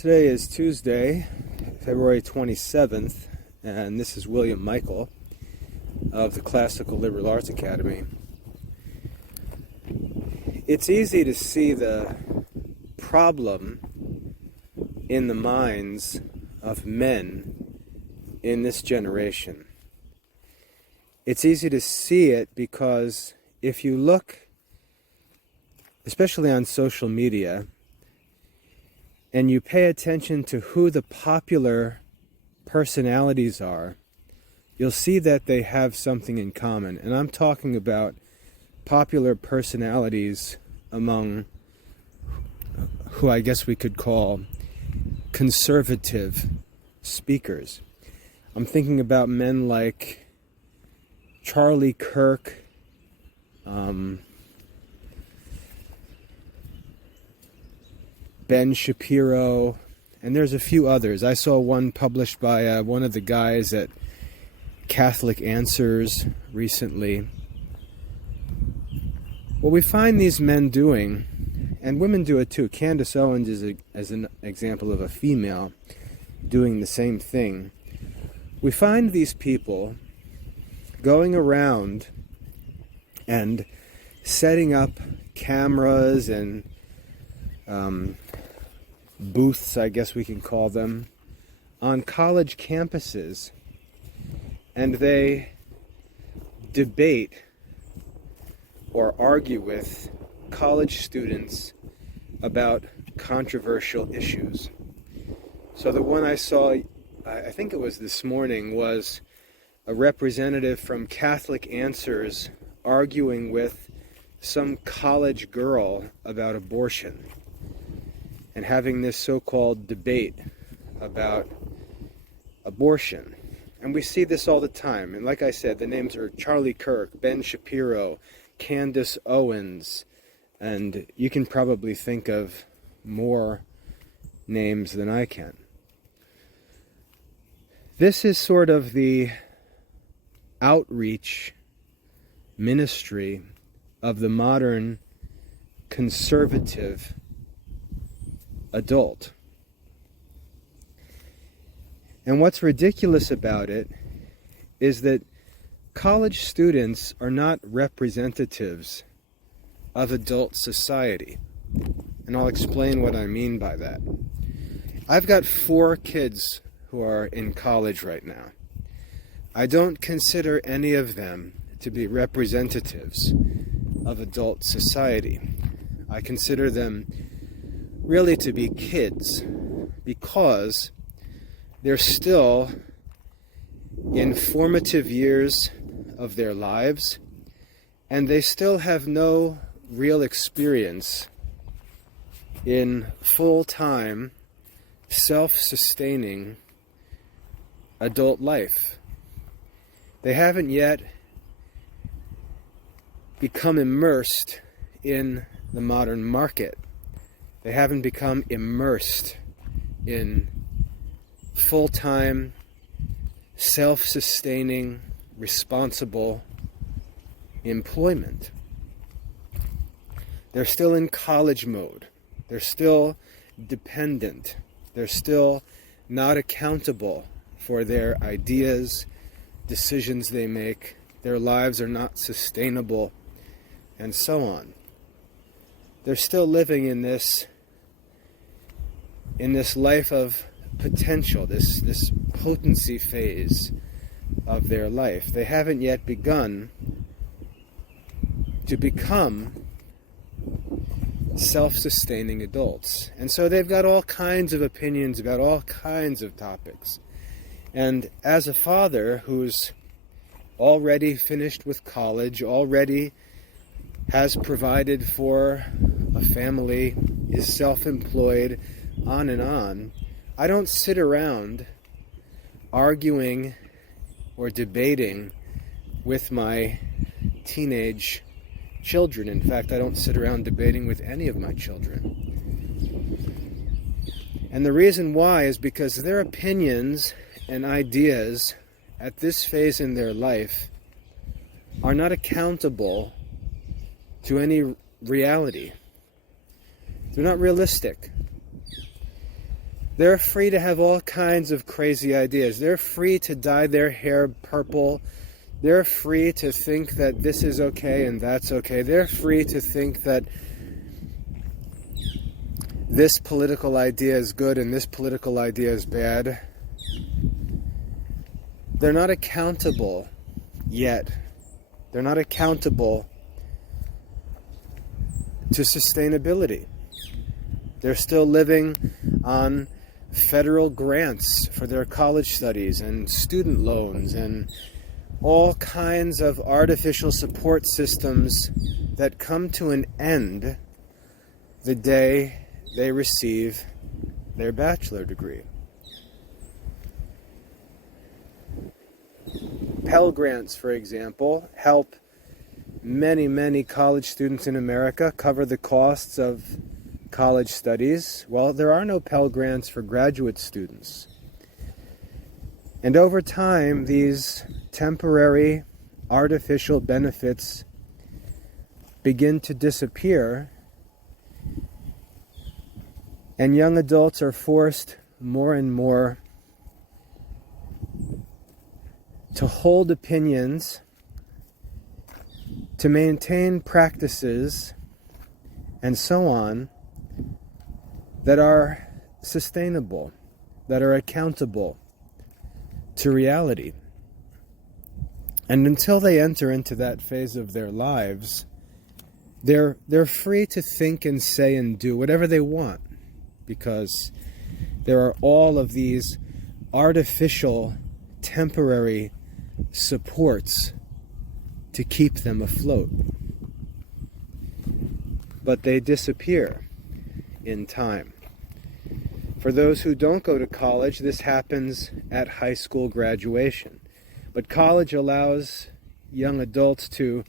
Today is Tuesday, February 27th, and this is William Michael of the Classical Liberal Arts Academy. It's easy to see the problem in the minds of men in this generation. It's easy to see it because if you look, especially on social media, and you pay attention to who the popular personalities are, you'll see that they have something in common. And I'm talking about popular personalities among who I guess we could call conservative speakers. I'm thinking about men like Charlie Kirk, Ben Shapiro, and there's a few others. I saw one published by one of the guys at Catholic Answers recently. What we find these men doing, and women do it too. Candace Owens is an example of a female doing the same thing. We find these people going around and setting up cameras and booths, I guess we can call them, on college campuses, and they debate or argue with college students about controversial issues. So the one I saw, I think it was this morning, was a representative from Catholic Answers arguing with some college girl about abortion, and having this so-called debate about abortion. And we see this all the time. And like I said, the names are Charlie Kirk, Ben Shapiro, Candace Owens, and you can probably think of more names than I can. This is sort of the outreach ministry of the modern conservative adult. And what's ridiculous about it is that college students are not representatives of adult society. And I'll explain what I mean by that. I've got 4 kids who are in college right now. I don't consider any of them to be representatives of adult society. I consider them really to be kids, because they're still in formative years of their lives, and they still have no real experience in full-time, self-sustaining adult life. They haven't yet become immersed in the modern market. They haven't become immersed in full-time, self-sustaining, responsible employment. They're still in college mode. They're still dependent. They're still not accountable for their ideas, decisions they make. Their lives are not sustainable, and so on. They're still living in this life of potential, this potency phase of their life. They haven't yet begun to become self-sustaining adults. And so they've got all kinds of opinions about all kinds of topics. And as a father who's already finished with college, already has provided for a family, is self-employed, on and on, I don't sit around arguing or debating with my teenage children. In fact, I don't sit around debating with any of my children. And the reason why is because their opinions and ideas at this phase in their life are not accountable to any reality. They're not realistic. They're free to have all kinds of crazy ideas. They're free to dye their hair purple. They're free to think that this is okay and that's okay. They're free to think that this political idea is good and this political idea is bad. They're not accountable yet. They're not accountable to sustainability. They're still living on federal grants for their college studies and student loans and all kinds of artificial support systems that come to an end the day they receive their bachelor degree. Pell Grants, for example, help many college students in America cover the costs of college studies. Well, there are no Pell Grants for graduate students. And over time, these temporary artificial benefits begin to disappear, and young adults are forced more and more to hold opinions, to maintain practices, and so on, that are sustainable, that are accountable to reality. And until they enter into that phase of their lives, they're free to think and say and do whatever they want, because there are all of these artificial, temporary supports to keep them afloat. But they disappear in time. For those who don't go to college, this happens at high school graduation. But college allows young adults to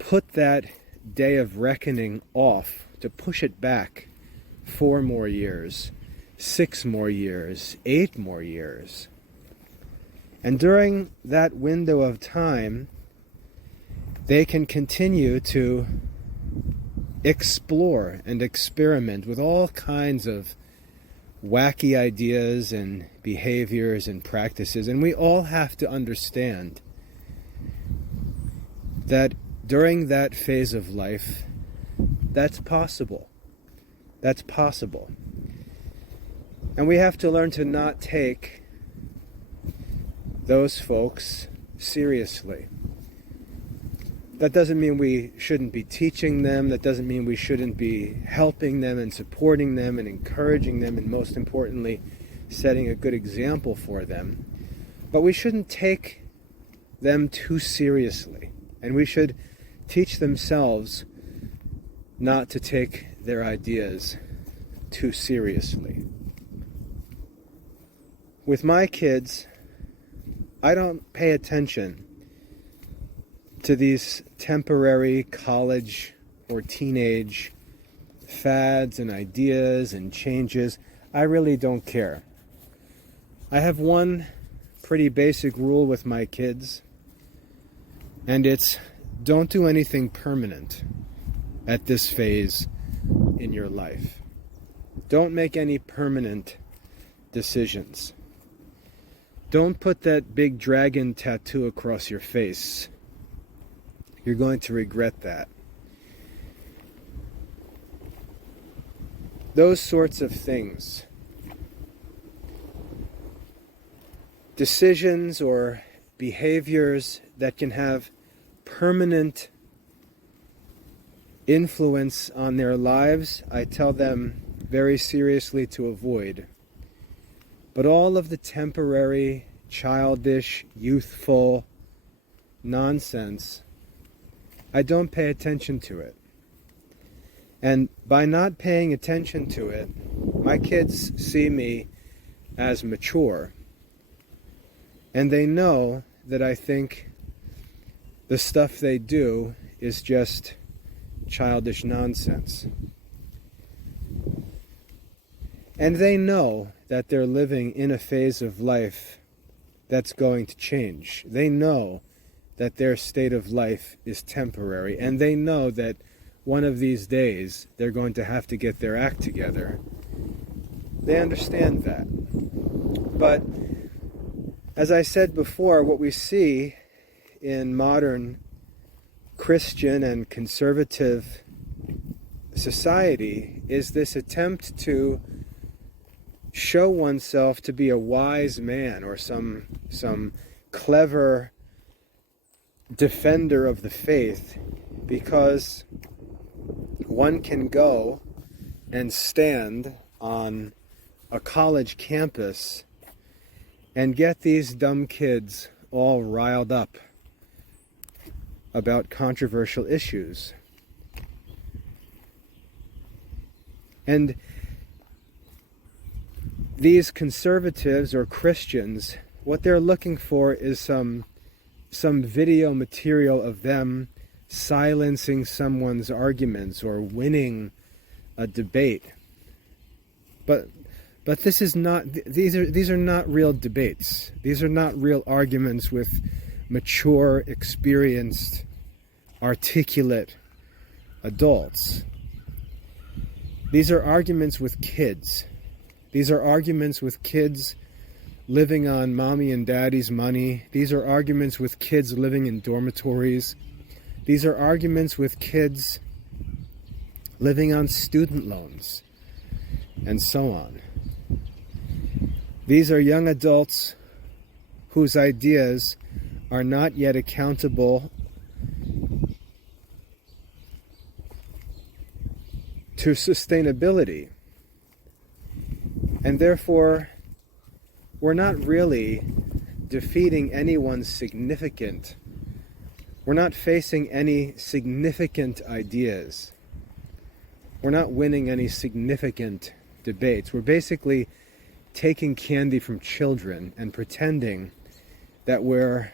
put that day of reckoning off, to push it back 4 more years, 6 more years, 8 more years. And during that window of time, they can continue to explore and experiment with all kinds of wacky ideas and behaviors and practices. And we all have to understand that during that phase of life, that's possible. That's possible. And we have to learn to not take those folks seriously. That doesn't mean we shouldn't be teaching them. That doesn't mean we shouldn't be helping them and supporting them and encouraging them, and most importantly, setting a good example for them. But we shouldn't take them too seriously. And we should teach themselves not to take their ideas too seriously. With my kids, I don't pay attention to these temporary college or teenage fads and ideas and changes. I really don't care. I have one pretty basic rule with my kids, and it's don't do anything permanent at this phase in your life. Don't make any permanent decisions. Don't put that big dragon tattoo across your face. You're going to regret that. Those sorts of things. Decisions or behaviors that can have permanent influence on their lives, I tell them very seriously to avoid. But all of the temporary, childish, youthful nonsense, I don't pay attention to it. And by not paying attention to it, my kids see me as mature. And they know that I think the stuff they do is just childish nonsense. And they know that they're living in a phase of life that's going to change. They know that their state of life is temporary, and they know that one of these days they're going to have to get their act together They understand that. But as I said before, what we see in modern Christian and conservative society is this attempt to show oneself to be a wise man or some clever defender of the faith, because one can go and stand on a college campus and get these dumb kids all riled up about controversial issues. And these conservatives or Christians, what they're looking for is some video material of them silencing someone's arguments or winning a debate. But this is not, these are not real debates. These are not real arguments with mature, experienced, articulate adults. These are arguments with kids. These are arguments with kids living on mommy and daddy's money. These are arguments with kids living in dormitories. These are arguments with kids living on student loans, and so on. These are young adults whose ideas are not yet accountable to sustainability. And therefore, we're not really defeating anyone's significant. We're not facing any significant ideas. We're not winning any significant debates. We're basically taking candy from children and pretending that we're,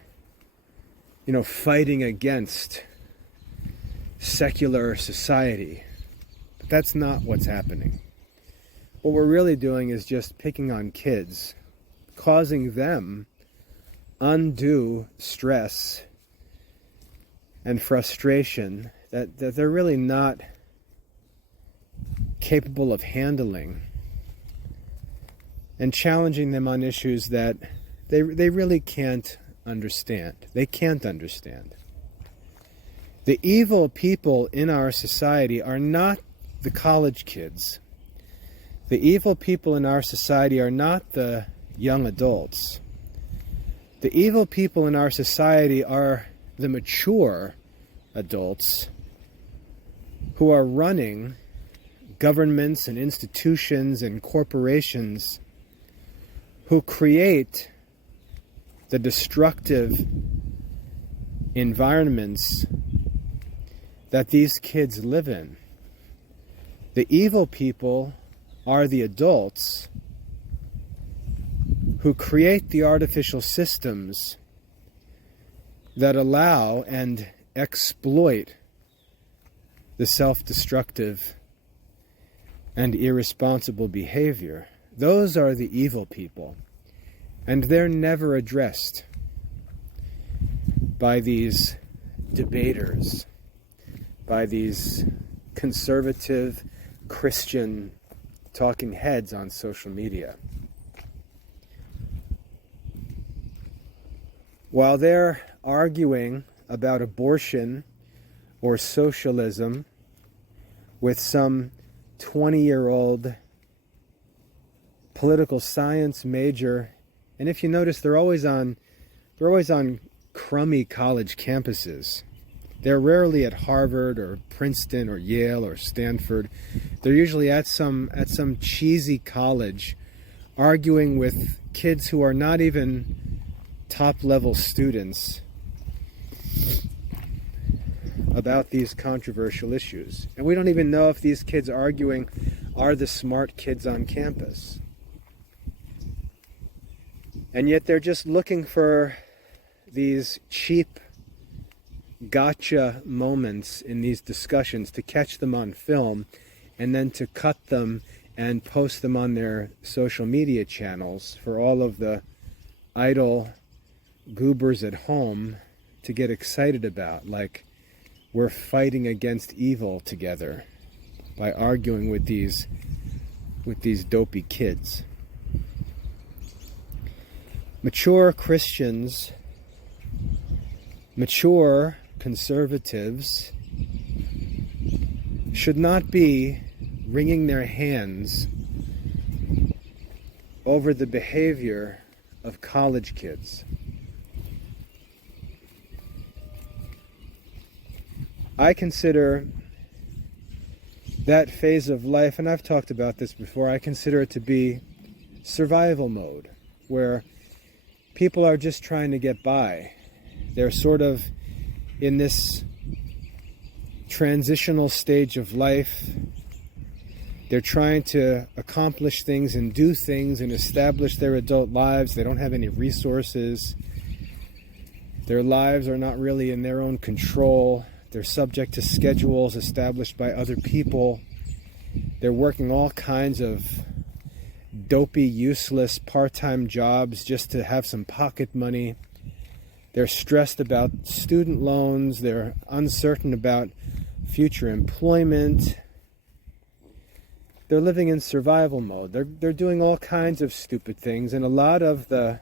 fighting against secular society. But that's not what's happening. What we're really doing is just picking on kids, causing them undue stress and frustration that they're really not capable of handling, and challenging them on issues that they really can't understand. They can't understand. The evil people in our society are not the college kids. The evil people in our society are not the young adults. The evil people in our society are the mature adults who are running governments and institutions and corporations, who create the destructive environments that these kids live in. The evil people are the adults who create the artificial systems that allow and exploit the self-destructive and irresponsible behavior. Those are the evil people, and they're never addressed by these debaters, by these conservative Christian talking heads on social media. While they're arguing about abortion or socialism with some 20-year-old political science major, and if you notice, they're always on crummy college campuses. They're rarely at Harvard or Princeton or Yale or Stanford. They're usually at some cheesy college, arguing with kids who are not even top-level students about these controversial issues. And we don't even know if these kids arguing are the smart kids on campus. And yet they're just looking for these cheap gotcha moments in these discussions to catch them on film and then to cut them and post them on their social media channels for all of the idle goobers at home to get excited about, like we're fighting against evil together by arguing with these with these dopey kids. Mature Christians, mature conservatives should not be wringing their hands over the behavior of college kids. I consider that phase of life, and I've talked about this before, I consider it to be survival mode, where people are just trying to get by. They're sort of in this transitional stage of life. They're trying to accomplish things and do things and establish their adult lives. They don't have any resources. Their lives are not really in their own control. They're subject to schedules established by other people. They're working all kinds of dopey, useless part-time jobs just to have some pocket money. They're stressed about student loans. They're uncertain about future employment. They're living in survival mode. They're doing all kinds of stupid things, and a lot of the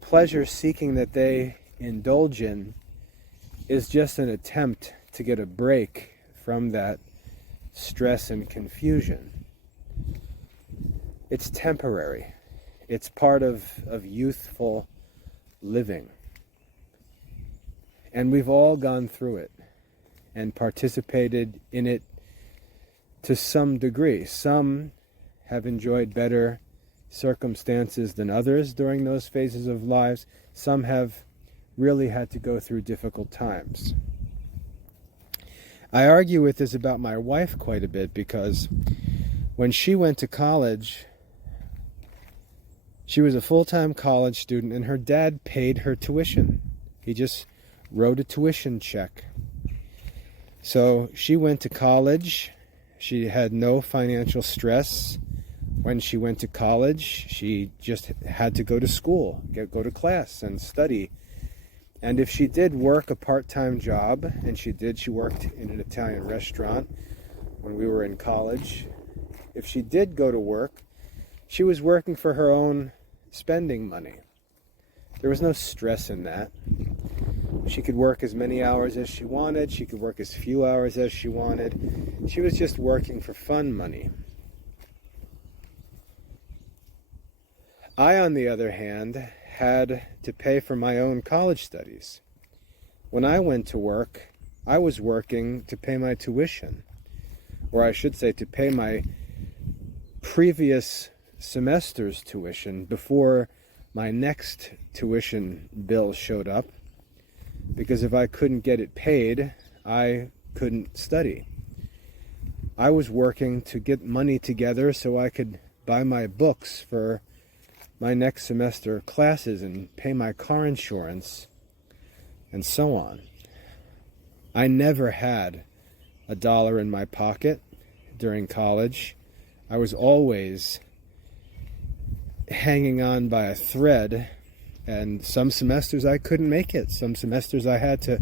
pleasure seeking that they indulge in is just an attempt to get a break from that stress and confusion. It's temporary. It's part of youthful living. And we've all gone through it and participated in it to some degree. Some have enjoyed better circumstances than others during those phases of lives. Some have really had to go through difficult times. I argue with this about my wife quite a bit, because when she went to college, she was a full-time college student, and her dad paid her tuition. He just wrote a tuition check. So she went to college. She had no financial stress when she went to college. She just had to go to school, go to class and study. And if she did work a part-time job, and she worked in an Italian restaurant when we were in college. If she did go to work, she was working for her own spending money. There was no stress in that. She could work as many hours as she wanted. She could work as few hours as she wanted. She was just working for fun money. I, on the other hand, had to pay for my own college studies. When I went to work, I was working to pay my tuition, or I should say to pay my previous semester's tuition before my next tuition bill showed up, because if I couldn't get it paid, I couldn't study. I was working to get money together so I could buy my books for my next semester classes and pay my car insurance and so on. I never had $1 in my pocket during college. I was always hanging on by a thread, and some semesters I couldn't make it. Some semesters I had to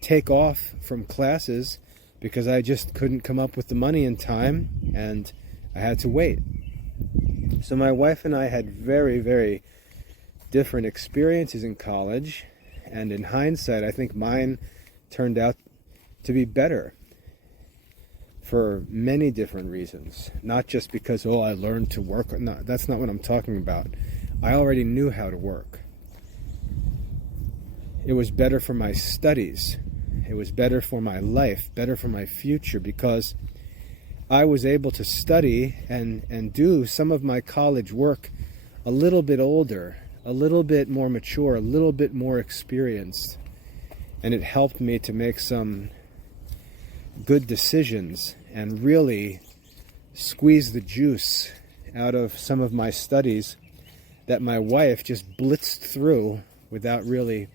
take off from classes because I just couldn't come up with the money in time, and I had to wait. So my wife and I had very, very different experiences in college, and in hindsight, I think mine turned out to be better for many different reasons. Not just because, I learned to work. No, that's not what I'm talking about. I already knew how to work. It was better for my studies. It was better for my life, better for my future, because I was able to study and do some of my college work a little bit older, a little bit more mature, a little bit more experienced. And it helped me to make some good decisions and really squeeze the juice out of some of my studies that my wife just blitzed through without really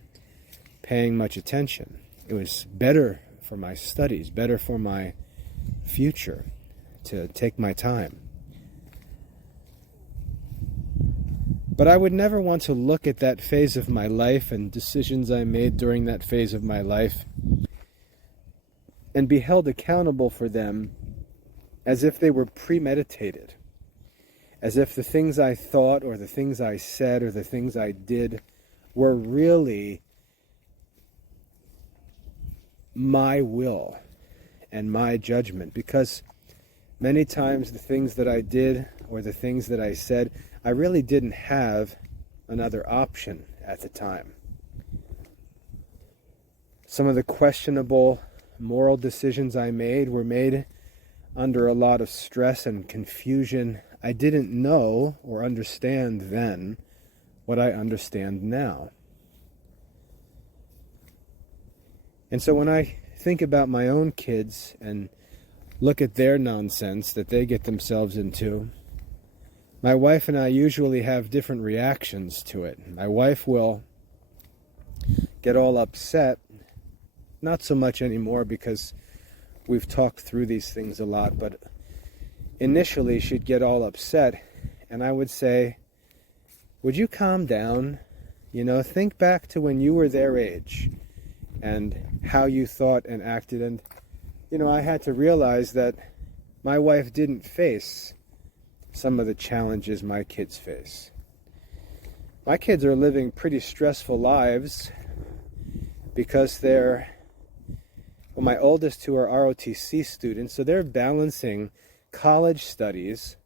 paying much attention. It was better for my studies, better for my future, to take my time. But I would never want to look at that phase of my life and decisions I made during that phase of my life and be held accountable for them as if they were premeditated. as if the things I thought or the things I said or the things I did were really my will and my judgment, because many times the things that I did or the things that I said, I really didn't have another option at the time. Some of the questionable moral decisions I made were made under a lot of stress and confusion. I didn't know or understand then what I understand now. And so when I think about my own kids and look at their nonsense that they get themselves into, my wife and I usually have different reactions to it. My wife will get all upset, not so much anymore because we've talked through these things a lot, but initially she'd get all upset, and I would say, would you calm down? Think back to when you were their age and how you thought and acted. And, I had to realize that my wife didn't face some of the challenges my kids face. My kids are living pretty stressful lives because my oldest two are ROTC students, so they're balancing college studies,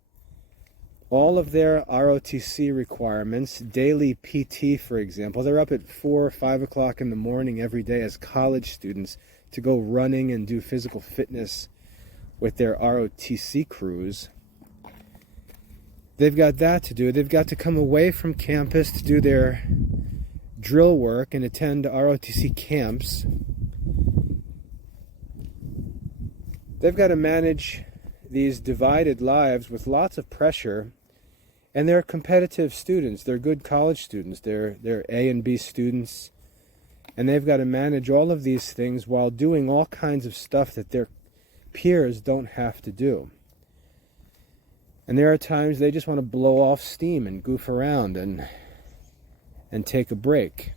all of their ROTC requirements, daily PT, for example. They're up at 4 or 5 o'clock in the morning every day as college students to go running and do physical fitness with their ROTC crews. They've got that to do. They've got to come away from campus to do their drill work and attend ROTC camps. They've got to manage these divided lives with lots of pressure, and they're competitive students. They're good college students. They're A and B students, and they've got to manage all of these things while doing all kinds of stuff that their peers don't have to do. And there are times they just want to blow off steam and goof around and take a break.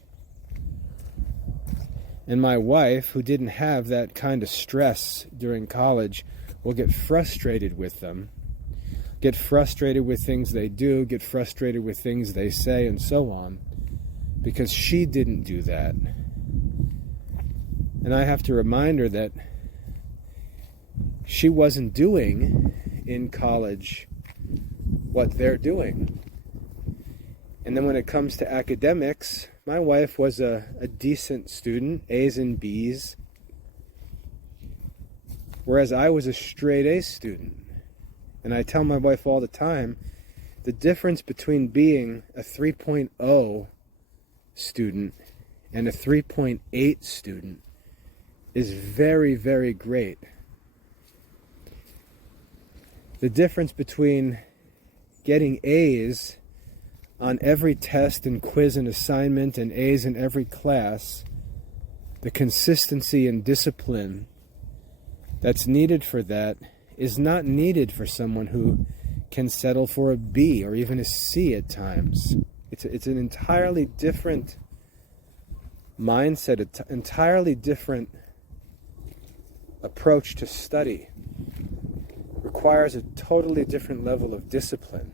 And my wife, who didn't have that kind of stress during college, will get frustrated with them, get frustrated with things they do, get frustrated with things they say, and so on, because she didn't do that. And I have to remind her that she wasn't doing in college what they're doing. And then when it comes to academics, my wife was a decent student, A's and B's, whereas I was a straight A student. And I tell my wife all the time, the difference between being a 3.0 student and a 3.8 student is very, very great. The difference between getting A's on every test and quiz and assignment and A's in every class, the consistency and discipline that's needed for that is not needed for someone who can settle for a B or even a C at times. It's an entirely different mindset, an entirely different approach to study. Requires a totally different level of discipline.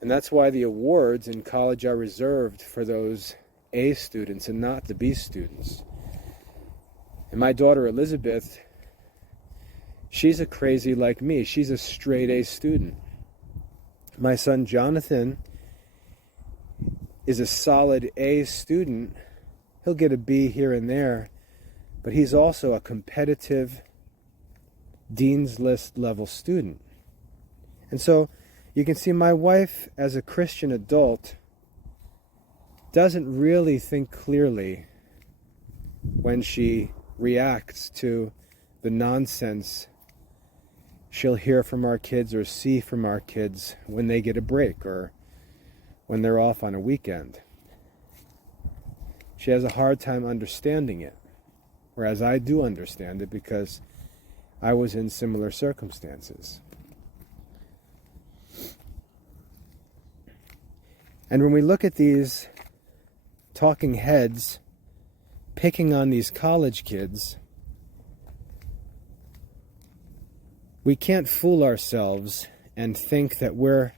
And that's why the awards in college are reserved for those A students and not the B students. And my daughter Elizabeth, she's a crazy like me. She's a straight A student. My son Jonathan is a solid A student. He'll get a B here and there, but he's also a competitive Dean's List level student. And so you can see my wife, as a Christian adult, doesn't really think clearly when she reacts to the nonsense she'll hear from our kids or see from our kids when they get a break or when they're off on a weekend. She has a hard time understanding it, whereas I do understand it because I was in similar circumstances. And when we look at these talking heads picking on these college kids, we can't fool ourselves and think that we're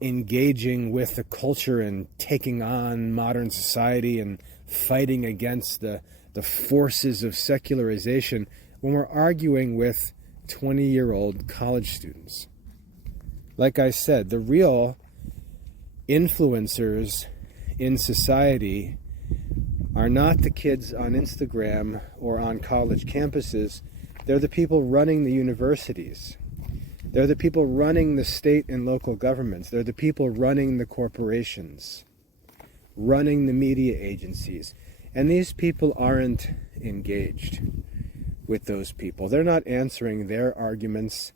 engaging with the culture and taking on modern society and fighting against the forces of secularization when we're arguing with 20-year-old college students. Like I said, the real influencers in society are not the kids on Instagram or on college campuses. They're the people running the universities. They're the people running the state and local governments. They're the people running the corporations, running the media agencies. And these people aren't engaged with those people. They're not answering their arguments.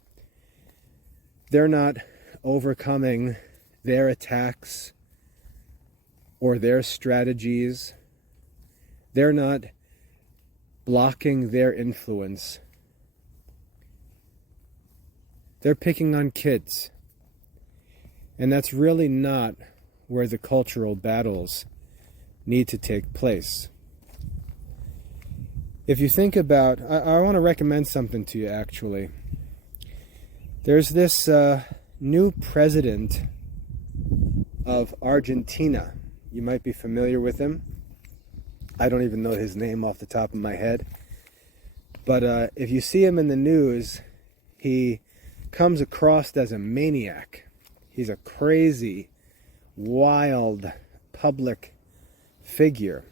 They're not overcoming their attacks or their strategies. They're not blocking their influence. They're picking on kids. And that's really not where the cultural battles need to take place. If you think about, I want to recommend something to you actually. There's this new president of Argentina. You might be familiar with him. I don't even know his name off the top of my head. But if you see him in the news, he comes across as a maniac. He's a crazy, wild, public figure.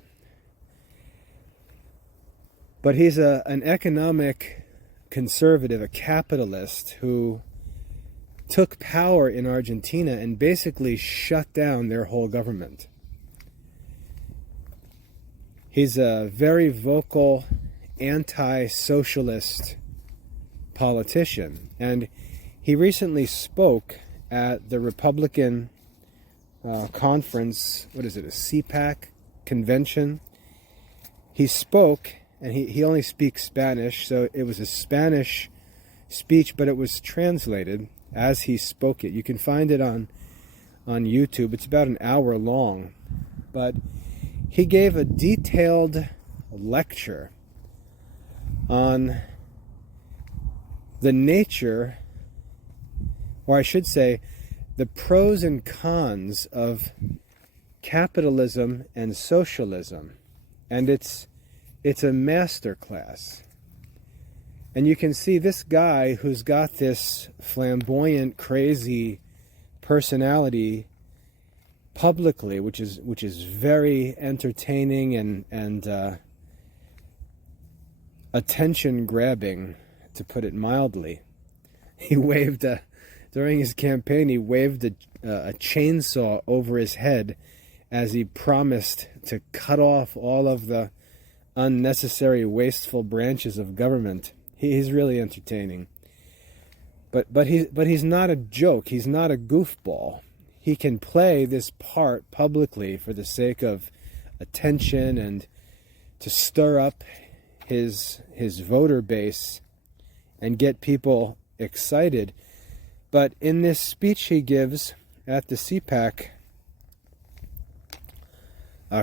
But he's an economic conservative, a capitalist who took power in Argentina and basically shut down their whole government. He's a very vocal anti-socialist politician, and he recently spoke at the Republican conference, what is it, a CPAC convention. He spoke, and he only speaks Spanish, so it was a Spanish speech, but it was translated as he spoke it. You can find it on YouTube. It's about an hour long, but he gave a detailed lecture on the nature, or I should say, the pros and cons of capitalism and socialism. And it's a master class. And you can see this guy who's got this flamboyant, crazy personality publicly, which is very entertaining and attention grabbing, to put it mildly. He waved during his campaign. He waved a chainsaw over his head as he promised to cut off all of the unnecessary, wasteful branches of government. He's really entertaining. But he's not a joke. He's not a goofball. He can play this part publicly for the sake of attention and to stir up his voter base and get people excited. But in this speech he gives at the CPAC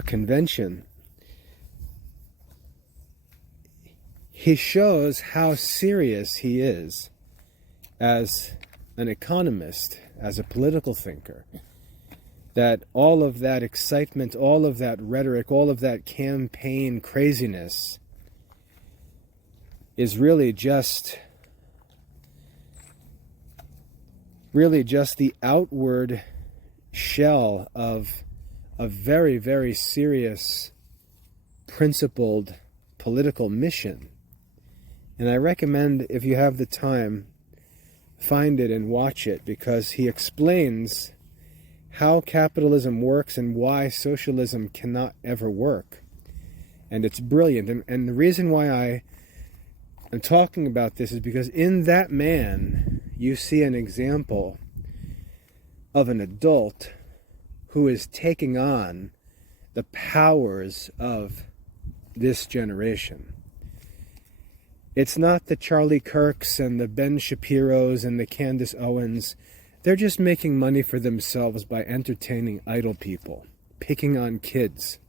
convention, he shows how serious he is as an economist, as a political thinker. That all of that excitement, all of that rhetoric, all of that campaign craziness is really just the outward shell of a very, very serious, principled political mission. And I recommend, if you have the time, find it and watch it, because he explains how capitalism works and why socialism cannot ever work. And it's brilliant. And the reason why I am talking about this is because in that man, you see an example of an adult who is taking on the powers of this generation. It's not the Charlie Kirks and the Ben Shapiros and the Candace Owens. They're just making money for themselves by entertaining idle people, picking on kids.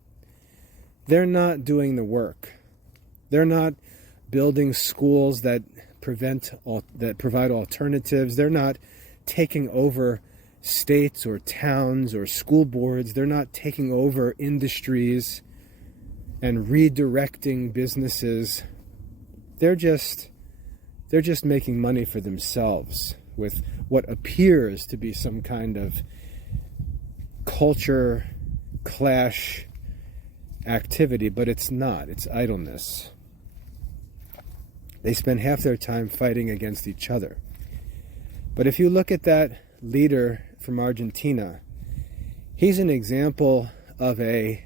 They're not doing the work. They're not building schools that that provide alternatives. They're not taking over states or towns or school boards. They're not taking over industries and redirecting businesses. They're just making money for themselves with what appears to be some kind of culture clash activity, but it's not. It's idleness. They spend half their time fighting against each other. But if you look at that leader from Argentina, he's an example of a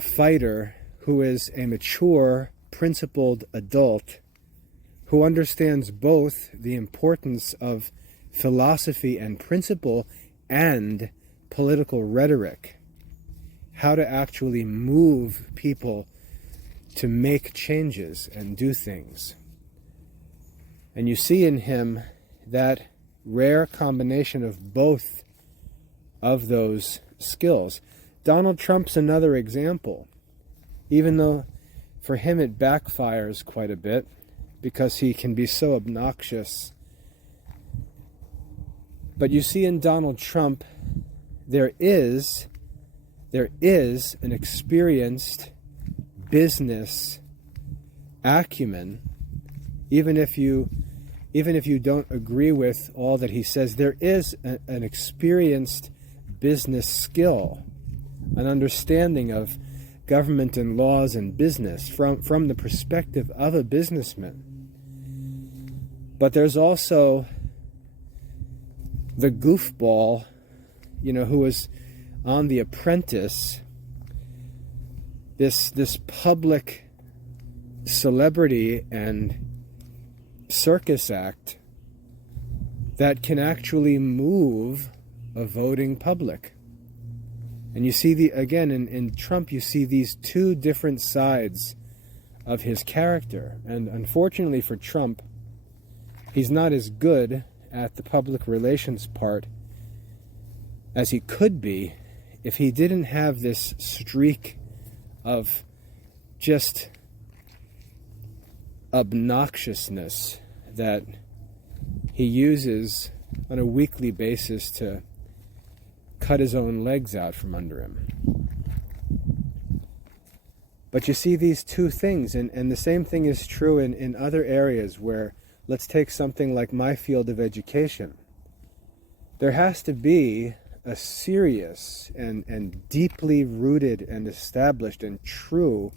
fighter who is a mature, principled adult who understands both the importance of philosophy and principle and political rhetoric, how to actually move people to make changes and do things. And you see in him that rare combination of both of those skills. Donald Trump's another example, even though for him it backfires quite a bit because he can be so obnoxious. But you see in Donald Trump, there is an experienced business acumen, even if you don't agree with all that he says. There is an experienced business skill, an understanding of government and laws and business from the perspective of a businessman. But there's also the goofball, who was on The Apprentice, this public celebrity and circus act that can actually move a voting public. And you see again in Trump, you see these two different sides of his character. And unfortunately for Trump, he's not as good at the public relations part as he could be if he didn't have this streak of just obnoxiousness that he uses on a weekly basis to cut his own legs out from under him. But you see these two things, and the same thing is true in other areas where, let's take something like my field of education. There has to be a serious and deeply rooted and established and true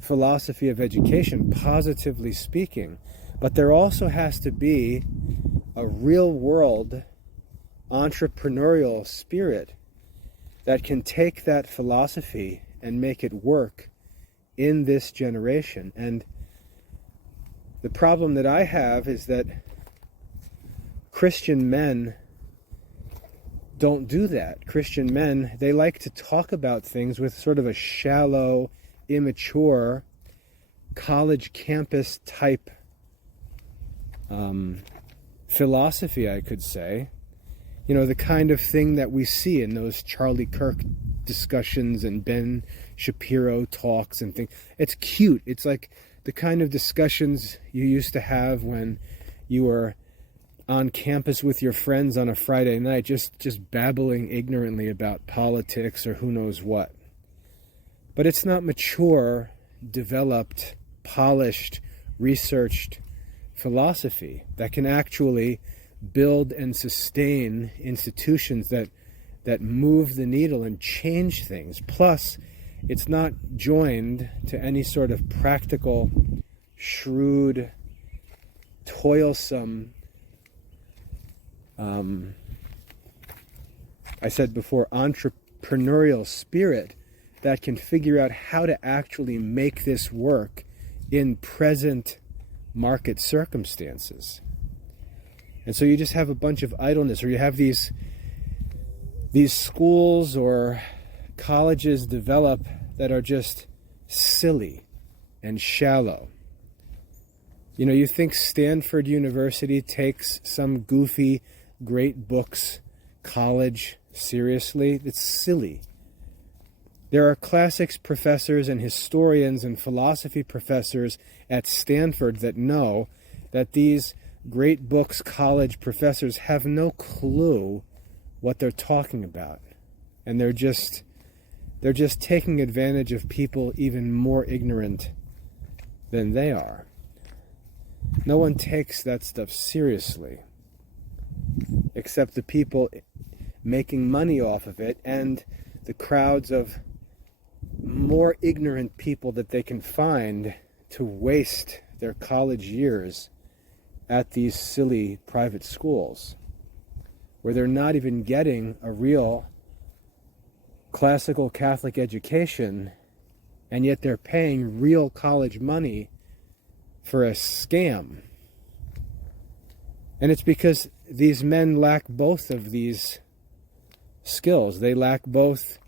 philosophy of education, positively speaking. But there also has to be a real world entrepreneurial spirit that can take that philosophy and make it work in this generation. And the problem that I have is that Christian men don't do that. Christian men, they like to talk about things with sort of a shallow, immature, college campus type philosophy, I could say. The kind of thing that we see in those Charlie Kirk discussions and Ben Shapiro talks and things. It's cute. It's like the kind of discussions you used to have when you were on campus with your friends on a Friday night, just babbling ignorantly about politics or who knows what. But it's not mature, developed, polished, researched philosophy that can actually build and sustain institutions that move the needle and change things. Plus, it's not joined to any sort of practical, shrewd, toilsome, I said before, entrepreneurial spirit that can figure out how to actually make this work in present market circumstances. And so you just have a bunch of idleness, or you have these schools or colleges develop that are just silly and shallow. You think Stanford University takes some goofy, great books college seriously? It's silly. There are classics professors and historians and philosophy professors at Stanford that know that these great books college professors have no clue what they're talking about. And they're just taking advantage of people even more ignorant than they are. No one takes that stuff seriously, except the people making money off of it and the crowds of more ignorant people that they can find to waste their college years at these silly private schools, where they're not even getting a real classical Catholic education, and yet they're paying real college money for a scam. And it's because these men lack both of these skills. They lack both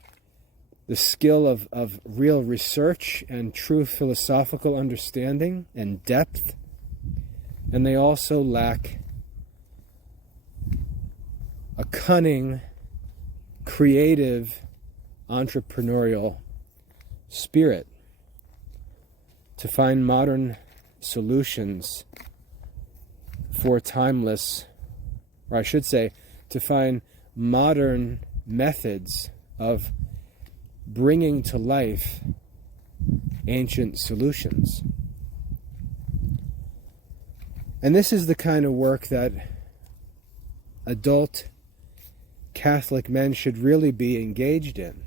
the skill of real research and true philosophical understanding and depth, and they also lack a cunning, creative, entrepreneurial spirit to find modern solutions for timeless, or I should say, to find modern methods of bringing to life ancient solutions. And this is the kind of work that adult Catholic men should really be engaged in.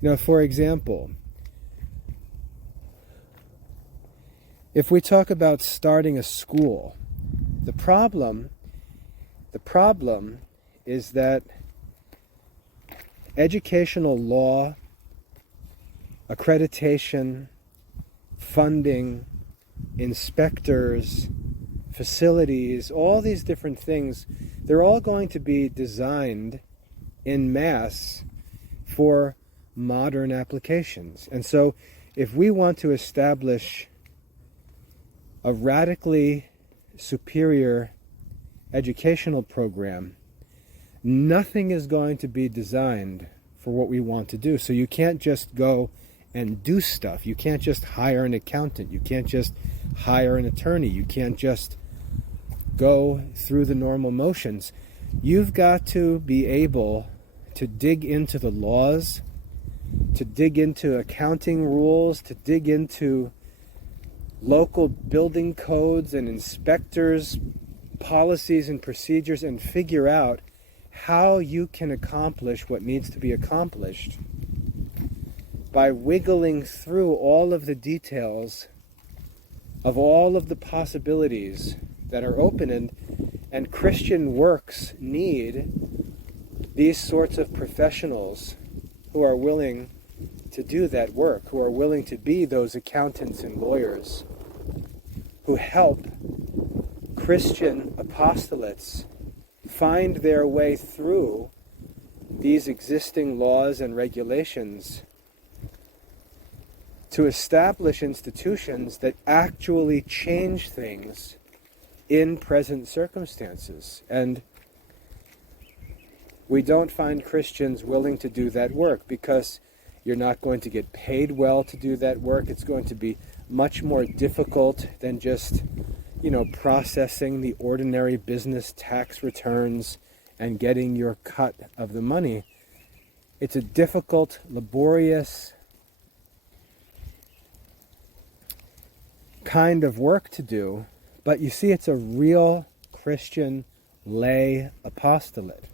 Now, for example, if we talk about starting a school, the problem is that educational law, accreditation, funding, inspectors, facilities, all these different things, they're all going to be designed en masse for modern applications. And so if we want to establish a radically superior educational program, nothing is going to be designed for what we want to do. So you can't just go and do stuff. You can't just hire an accountant. You can't just hire an attorney. You can't just go through the normal motions. You've got to be able to dig into the laws, to dig into accounting rules, to dig into local building codes and inspectors' policies and procedures, and figure out how you can accomplish what needs to be accomplished by wiggling through all of the details of all of the possibilities that are open. And Christian works need these sorts of professionals who are willing to do that work, who are willing to be those accountants and lawyers, who help Christian apostolates find their way through these existing laws and regulations to establish institutions that actually change things in present circumstances. And we don't find Christians willing to do that work because you're not going to get paid well to do that work. It's going to be much more difficult than just, processing the ordinary business tax returns and getting your cut of the money. It's a difficult, laborious kind of work to do, but you see, it's a real Christian lay apostolate.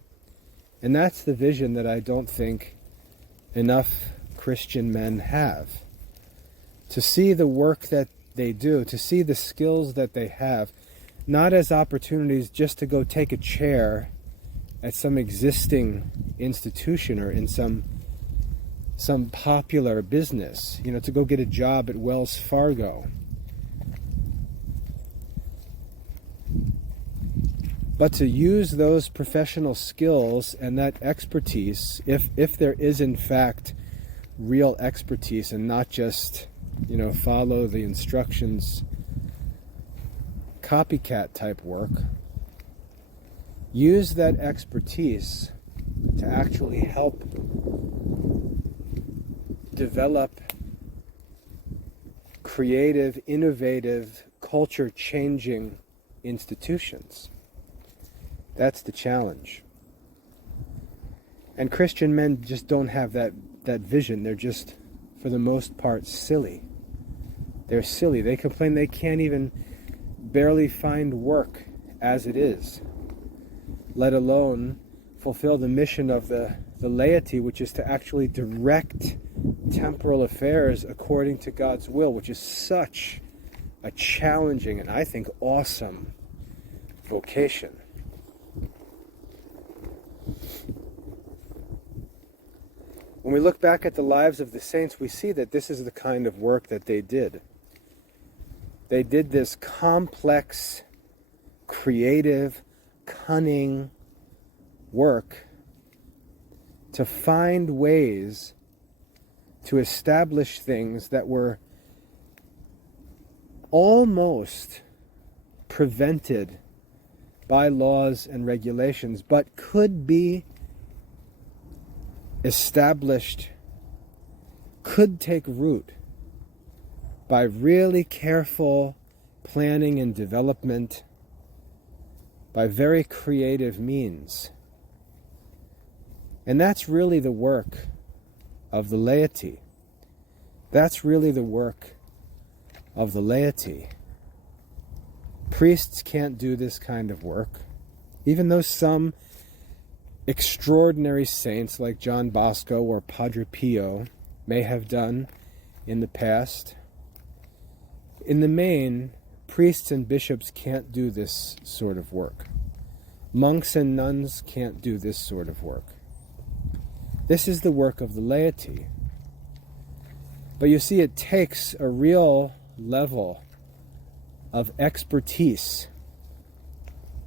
And that's the vision that I don't think enough Christian men have. To see the work that they do, to see the skills that they have, not as opportunities just to go take a chair at some existing institution or in some popular business, to go get a job at Wells Fargo. But to use those professional skills and that expertise, if there is in fact real expertise and not just, follow the instructions, copycat type work, use that expertise to actually help develop creative, innovative, culture-changing institutions. That's the challenge. And Christian men just don't have that vision. They're just, for the most part, silly. They're silly. They complain they can't even barely find work as it is, let alone fulfill the mission of the laity, which is to actually direct temporal affairs according to God's will, which is such a challenging and I think awesome vocation. When we look back at the lives of the saints, we see that this is the kind of work that they did. They did this complex, creative, cunning work to find ways to establish things that were almost prevented by laws and regulations, but could be established, could take root by really careful planning and development, by very creative means. And that's really the work of the laity. That's really the work of the laity. Priests can't do this kind of work, even though some extraordinary saints like John Bosco or Padre Pio may have done in the past. In the main, priests and bishops can't do this sort of work. Monks and nuns can't do this sort of work. This is the work of the laity. But you see, it takes a real level of expertise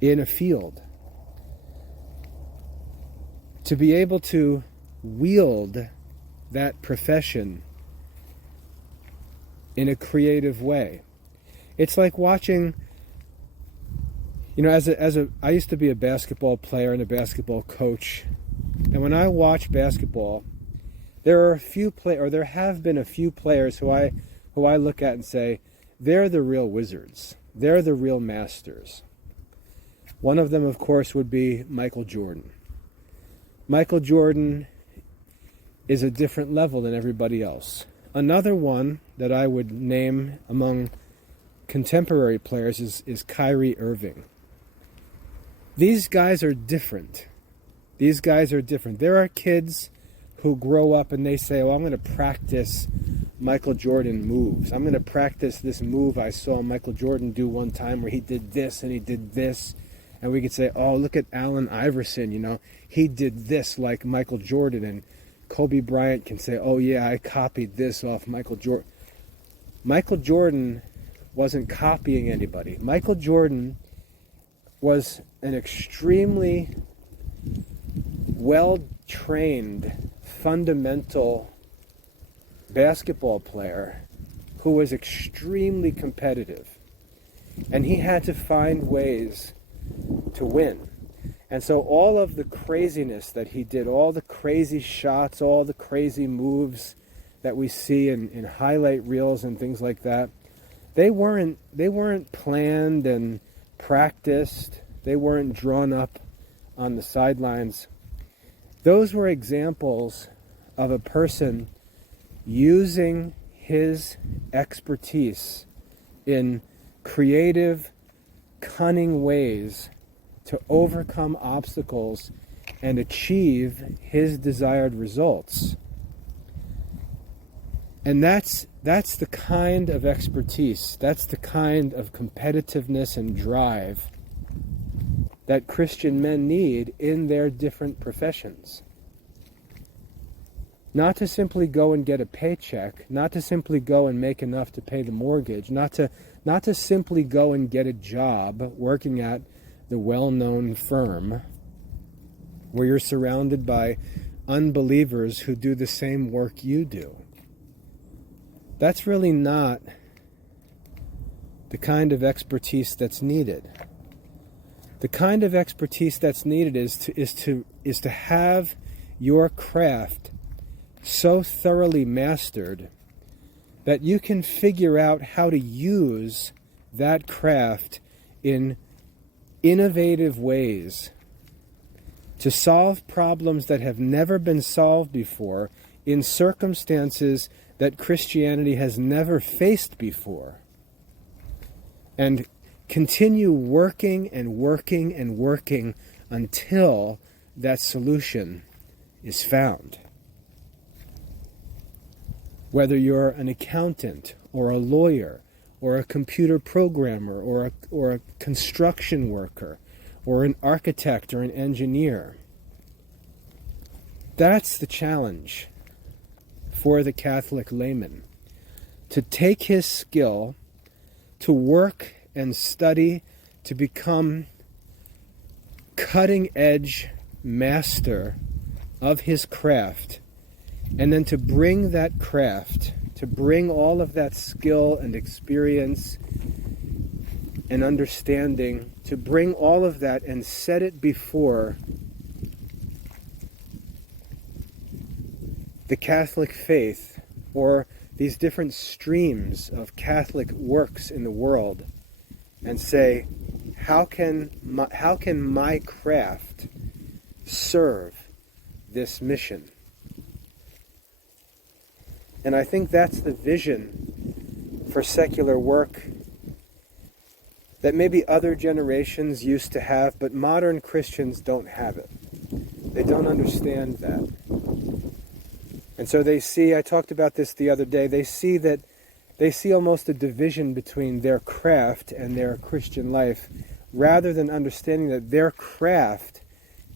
in a field to be able to wield that profession in a creative way. It's like watching, I used to be a basketball player and a basketball coach, and when I watch basketball, there have been a few players who I look at and say, they're the real wizards. They're the real masters. One of them, of course, would be Michael Jordan. Michael Jordan is a different level than everybody else. Another one that I would name among contemporary players is Kyrie Irving. These guys are different. There are kids who grow up and they say, I'm going to practice Michael Jordan moves. I'm going to practice this move I saw Michael Jordan do one time where he did this and he did this. And we could say, look at Allen Iverson, he did this like Michael Jordan. And Kobe Bryant can say, I copied this off Michael Jordan. Michael Jordan wasn't copying anybody. Michael Jordan was an extremely well-trained, fundamental basketball player who was extremely competitive. And he had to find ways to win. And so all of the craziness that he did, all the crazy shots, all the crazy moves that we see in highlight reels and things like that, they weren't planned and practiced. They weren't drawn up on the sidelines. Those were examples of a person using his expertise in creative, cunning ways to overcome obstacles and achieve his desired results. And that's the kind of expertise, that's the kind of competitiveness and drive that Christian men need in their different professions. Not to simply go and get a paycheck, not to simply go and make enough to pay the mortgage, not to simply go and get a job working at the well-known firm where you're surrounded by unbelievers who do the same work you do. That's really not the kind of expertise that's needed. The kind of expertise that's needed is to have your craft so thoroughly mastered that you can figure out how to use that craft in innovative ways to solve problems that have never been solved before in circumstances that Christianity has never faced before, and continue working and working and working until that solution is found. Whether you're an accountant or a lawyer or a computer programmer or a construction worker or an architect or an engineer, that's the challenge for the Catholic layman, to take his skill, to work and study, to become cutting-edge master of his craft, and then to bring that craft, to bring all of that skill and experience and understanding, to bring all of that and set it before the Catholic faith, or these different streams of Catholic works in the world, and say, how can my craft serve this mission? And I think that's the vision for secular work that maybe other generations used to have, but modern Christians don't have it. They don't understand that. And so they see, I talked about this the other day, they see almost a division between their craft and their Christian life, rather than understanding that their craft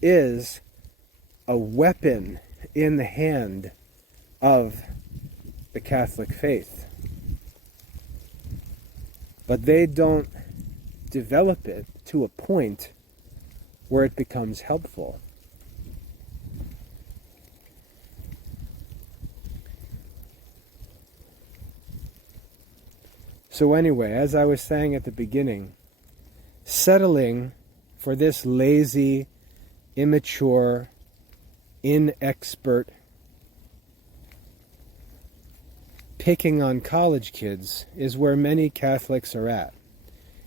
is a weapon in the hand of the Catholic faith. But they don't develop it to a point where it becomes helpful. So anyway, as I was saying at the beginning, settling for this lazy, immature, inexpert picking on college kids is where many Catholics are at.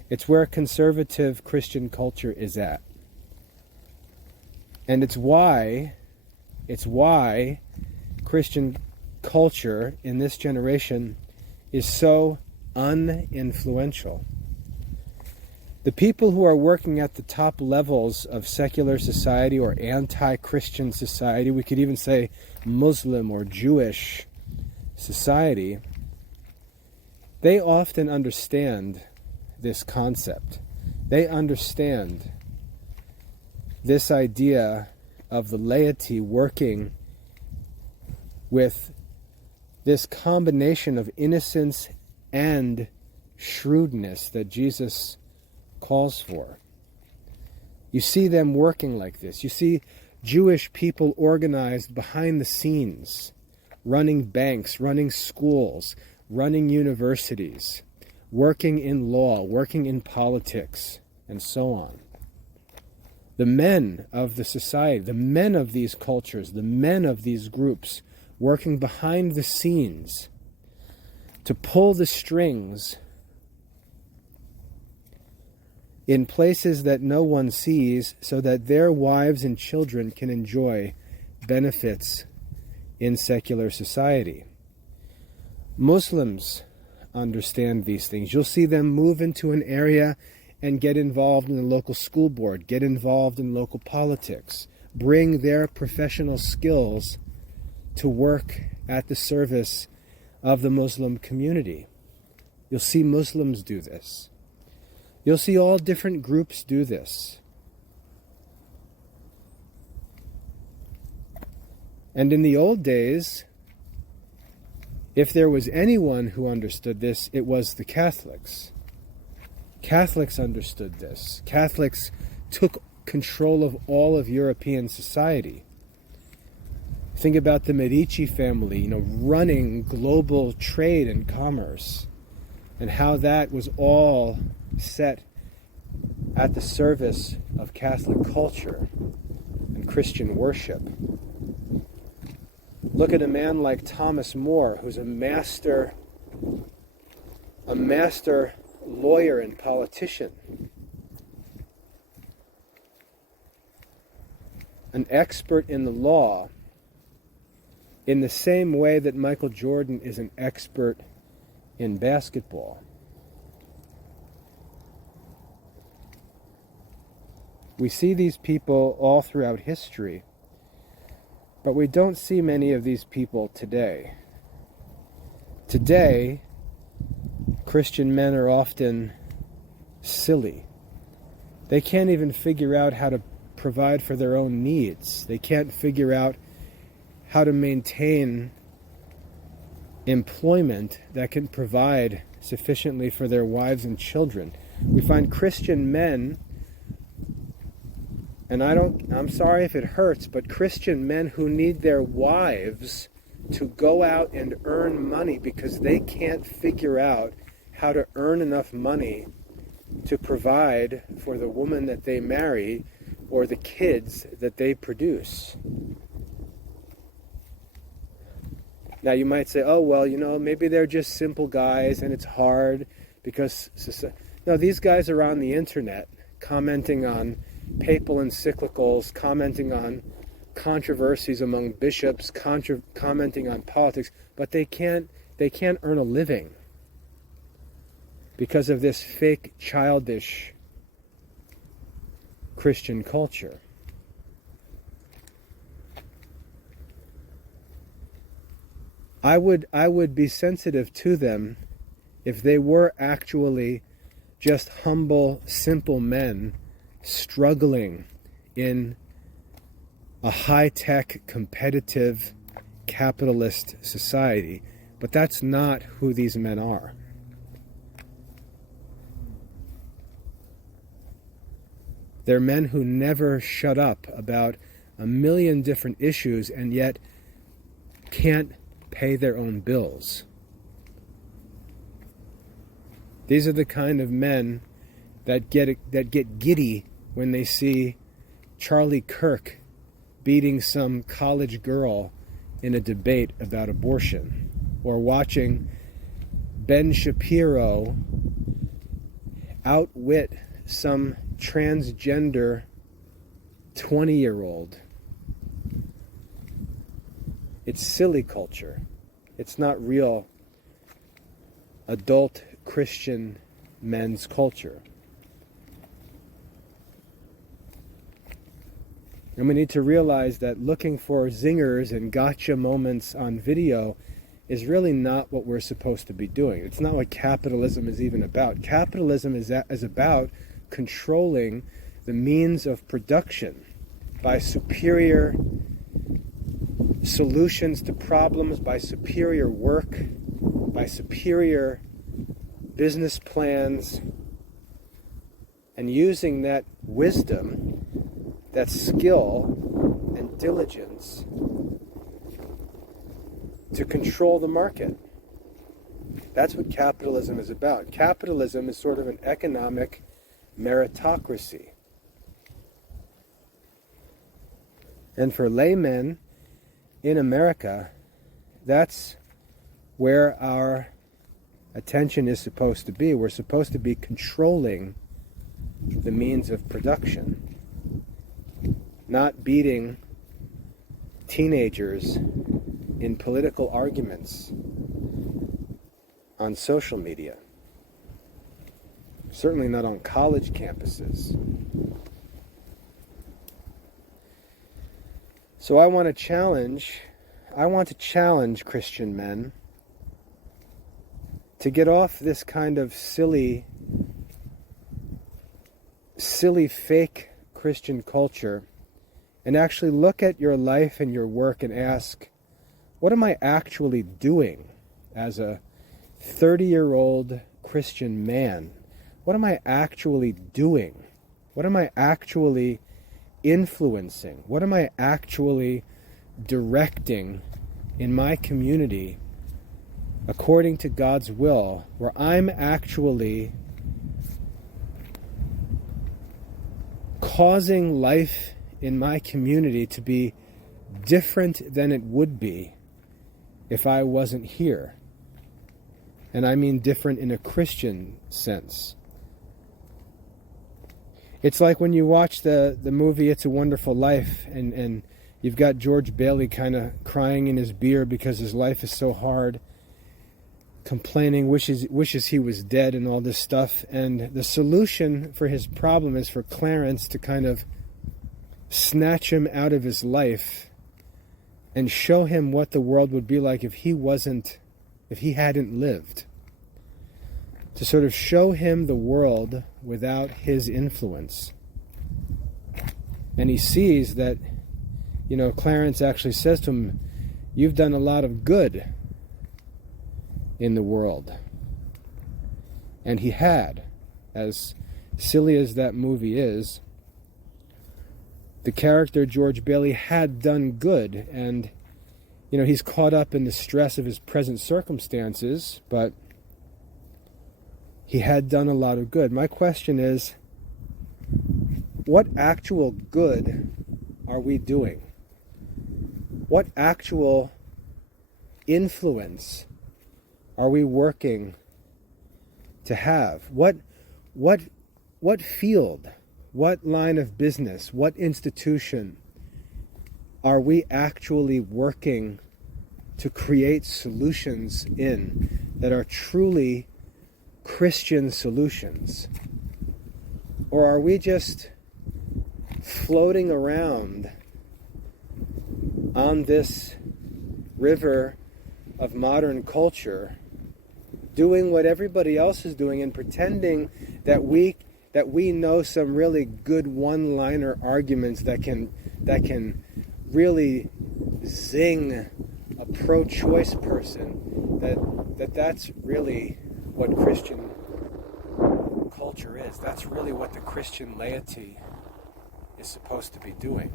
It's where conservative Christian culture is at. And it's why Christian culture in this generation is so uninfluential. The people who are working at the top levels of secular society or anti-Christian society, we could even say Muslim or Jewish society, they often understand this concept. They understand this idea of the laity working with this combination of innocence and shrewdness that Jesus calls for. You see them working like this. You see Jewish people organized behind the scenes, running banks, running schools, running universities, working in law, working in politics, and so on. The men of the society, the men of these cultures, the men of these groups, working behind the scenes to pull the strings in places that no one sees, so that their wives and children can enjoy benefits in secular society. Muslims understand these things. You'll see them move into an area and get involved in the local school board, get involved in local politics, bring their professional skills to work at the service of the Muslim community. You'll see Muslims do this. You'll see all different groups do this. And in the old days, if there was anyone who understood this, it was the Catholics. Catholics understood this. Catholics took control of all of European society. Think about the Medici family, running global trade and commerce, and how that was all set at the service of Catholic culture and Christian worship. Look at a man like Thomas More, who's a master lawyer and politician. An expert in the law, in the same way that Michael Jordan is an expert in basketball. We see these people all throughout history, but we don't see many of these people today. Today, Christian men are often silly. They can't even figure out how to provide for their own needs. They can't figure out how to maintain employment that can provide sufficiently for their wives and children. We find Christian men, and I'm sorry if it hurts, but Christian men who need their wives to go out and earn money because they can't figure out how to earn enough money to provide for the woman that they marry or the kids that they produce. Now you might say, oh, well, maybe they're just simple guys and it's hard because... No, these guys are on the internet commenting on papal encyclicals, commenting on controversies among bishops, commenting on politics, but they can't earn a living because of this fake, childish Christian culture. I would be sensitive to them if they were actually just humble, simple men struggling in a high-tech, competitive, capitalist society. But that's not who these men are. They're men who never shut up about a million different issues and yet can't pay their own bills. These are the kind of men that get giddy when they see Charlie Kirk beating some college girl in a debate about abortion, or watching Ben Shapiro outwit some transgender 20-year-old. It's silly culture. It's not real adult Christian men's culture. And we need to realize that looking for zingers and gotcha moments on video is really not what we're supposed to be doing. It's not what capitalism is even about. Capitalism is about controlling the means of production by superior solutions to problems, by superior work, by superior business plans, and using that wisdom, that skill and diligence to control the market. That's what capitalism is about. Capitalism is sort of an economic meritocracy. And for laymen in America, that's where our attention is supposed to be. We're supposed to be controlling the means of production, not beating teenagers in political arguments on social media. Certainly not on college campuses. So I want to challenge Christian men to get off this kind of silly fake Christian culture and actually look at your life and your work and ask, what am I actually doing as a 30-year-old Christian man? What am I actually doing? What am I actually influencing? What am I actually directing in my community according to God's will, where I'm actually causing life in my community to be different than it would be if I wasn't here. And I mean different in a Christian sense. It's like when you watch the movie It's a Wonderful Life, and you've got George Bailey kind of crying in his beer because his life is so hard, complaining, wishes he was dead and all this stuff. And the solution for his problem is for Clarence to kind of snatch him out of his life and show him what the world would be like if he hadn't lived. To sort of show him the world without his influence. And he sees that, Clarence actually says to him, you've done a lot of good in the world. And he had, as silly as that movie is, the character George Bailey had done good, and he's caught up in the stress of his present circumstances, but he had done a lot of good. My question is, what actual good are we doing? What actual influence are we working to have? What field, what line of business, what institution are we actually working to create solutions in that are truly Christian solutions? Or are we just floating around on this river of modern culture, doing what everybody else is doing and pretending that we know some really good one-liner arguments that can really zing a pro-choice person, that's really what Christian culture is. That's really what the Christian laity is supposed to be doing.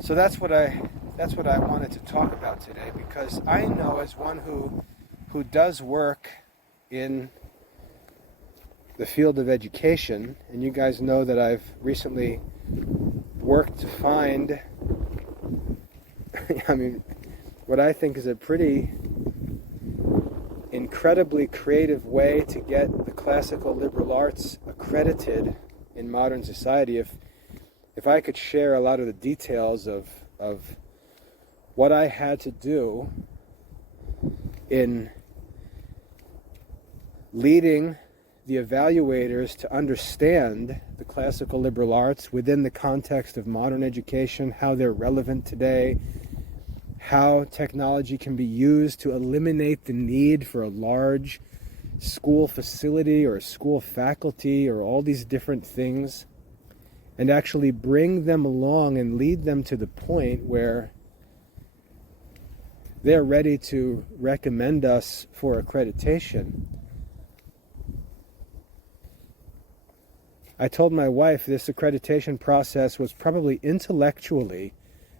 So that's what I wanted to talk about today, because I know, as one who does work in the field of education, and you guys know that I've recently worked to find what I think is a pretty incredibly creative way to get the classical liberal arts accredited in modern society. If I could share a lot of the details of what I had to do in leading the evaluators to understand the classical liberal arts within the context of modern education, how they're relevant today, how technology can be used to eliminate the need for a large school facility or a school faculty or all these different things, and actually bring them along and lead them to the point where they're ready to recommend us for accreditation. I told my wife this accreditation process was probably intellectually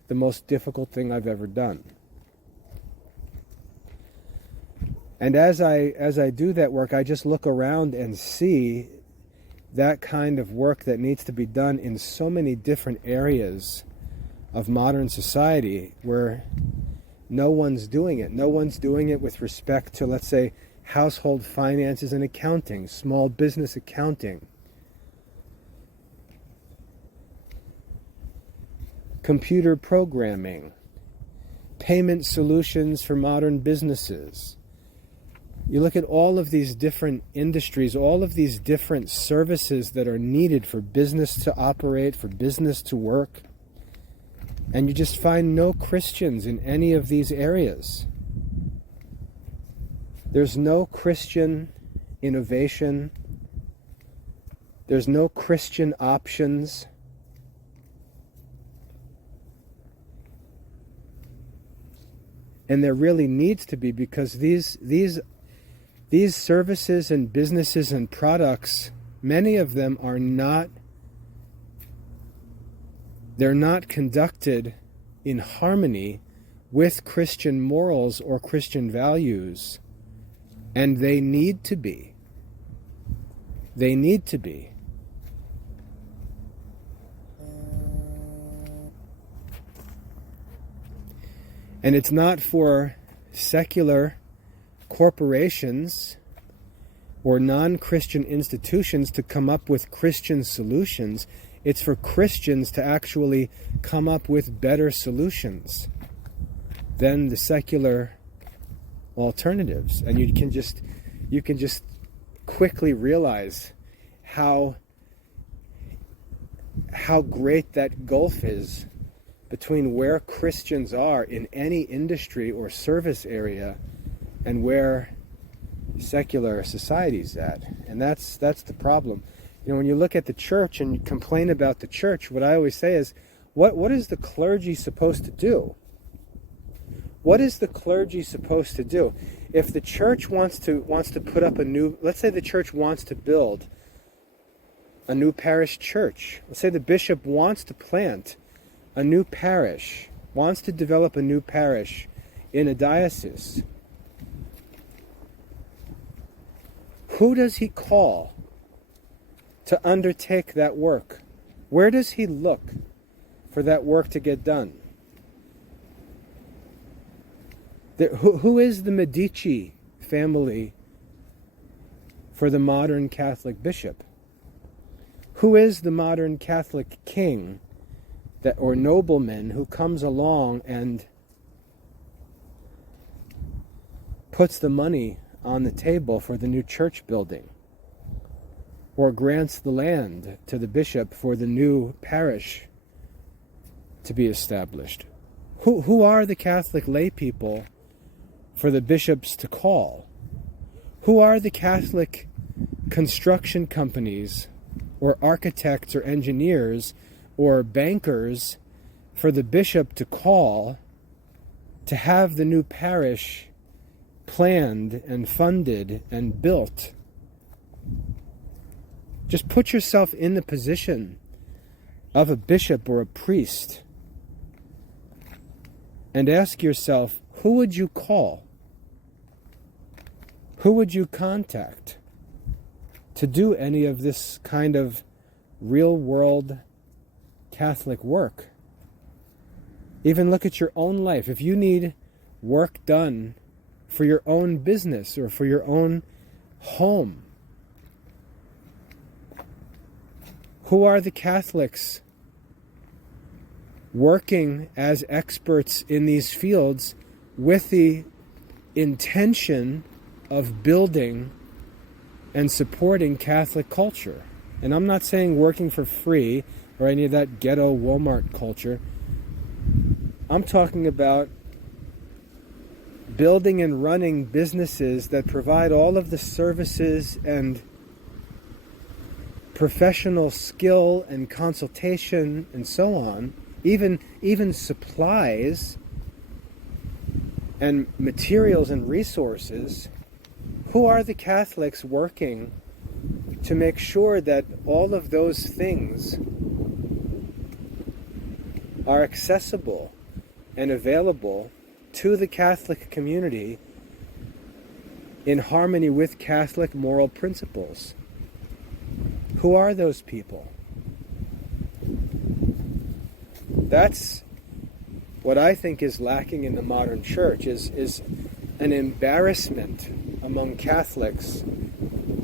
the most difficult thing I've ever done. And as I do that work, I just look around and see that kind of work that needs to be done in so many different areas of modern society where no one's doing it. No one's doing it with respect to, let's say, household finances and accounting, small business accounting, computer programming, payment solutions for modern businesses. You look at all of these different industries, all of these different services that are needed for business to operate, for business to work, and you just find no Christians in any of these areas. There's no Christian innovation. There's no Christian options. And there really needs to be, because these services and businesses and products, many of them are not conducted in harmony with Christian morals or Christian values. And they need to be. They need to be. And it's not for secular corporations or non-Christian institutions to come up with Christian solutions. It's for Christians to actually come up with better solutions than the secular alternatives. And you can just quickly realize how great that gulf is between where Christians are in any industry or service area and where secular society's at. And that's the problem. You know, when you look at the church and you complain about the church, what I always say is, what is the clergy supposed to do? What is the clergy supposed to do? If the church wants to put up a new, let's say the church wants to build a new parish church. Let's say the bishop wants to plant a new parish, wants to develop a new parish in a diocese. Who does he call to undertake that work? Where does he look for that work to get done? Who is the Medici family for the modern Catholic bishop? Who is the modern Catholic king or nobleman who comes along and puts the money on the table for the new church building, or grants the land to the bishop for the new parish to be established? Who are the Catholic lay people for the bishops to call? Who are the Catholic construction companies or architects or engineers or bankers for the bishop to call to have the new parish planned and funded and built? Just put yourself in the position of a bishop or a priest and ask yourself, who would you call? Who would you contact to do any of this kind of real-world Catholic work? Even look at your own life. If you need work done for your own business or for your own home, who are the Catholics working as experts in these fields with the intention of building and supporting Catholic culture? And I'm not saying working for free or any of that ghetto Walmart culture. I'm talking about building and running businesses that provide all of the services and professional skill and consultation and so on, even supplies and materials and resources. Who are the Catholics working to make sure that all of those things are accessible and available to the Catholic community in harmony with Catholic moral principles? Who are those people? That's what I think is lacking in the modern church, is an embarrassment among Catholics,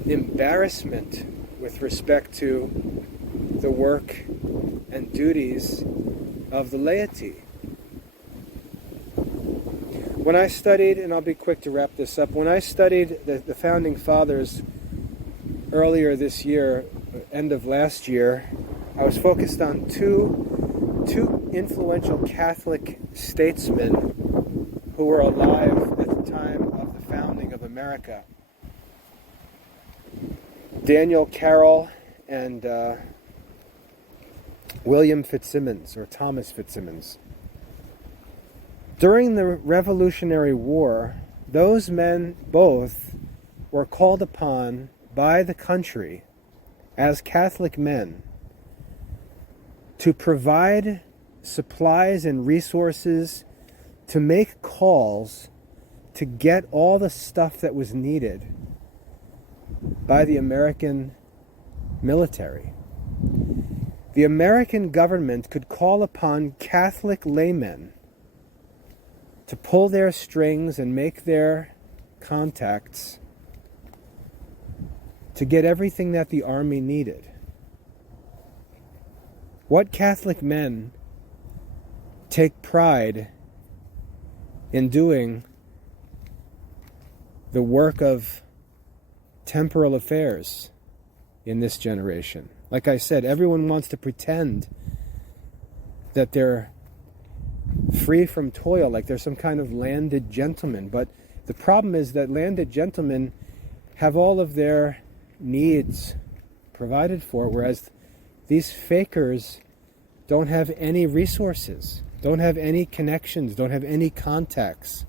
embarrassment with respect to the work and duties of the laity. When I studied, and I'll be quick to wrap this up, when I studied the Founding Fathers earlier this year, end of last year, I was focused on two influential Catholic statesmen who were alive at the time of the founding of America. Daniel Carroll and William Fitzsimmons, or Thomas Fitzsimmons. During the Revolutionary War, those men both were called upon by the country as Catholic men to provide supplies and resources, to make calls to get all the stuff that was needed by the American military. The American government could call upon Catholic laymen to pull their strings and make their contacts to get everything that the army needed. What Catholic men take pride in doing the work of temporal affairs in this generation? Like I said, everyone wants to pretend that they're free from toil, like they're some kind of landed gentleman. But the problem is that landed gentlemen have all of their needs provided for, whereas these fakers don't have any resources, don't have any connections, don't have any contacts.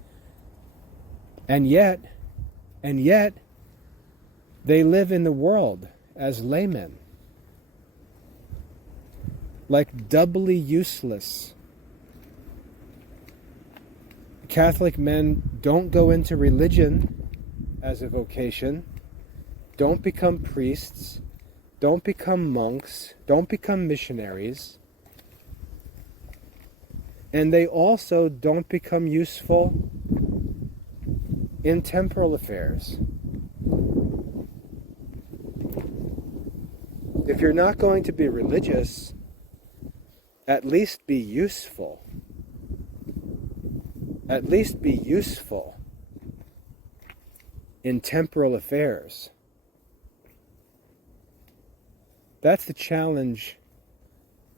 And yet, they live in the world as laymen, like doubly useless. Catholic men don't go into religion as a vocation, don't become priests, don't become monks, don't become missionaries, and they also don't become useful in temporal affairs. If you're not going to be religious, at least be useful. At least be useful in temporal affairs. That's the challenge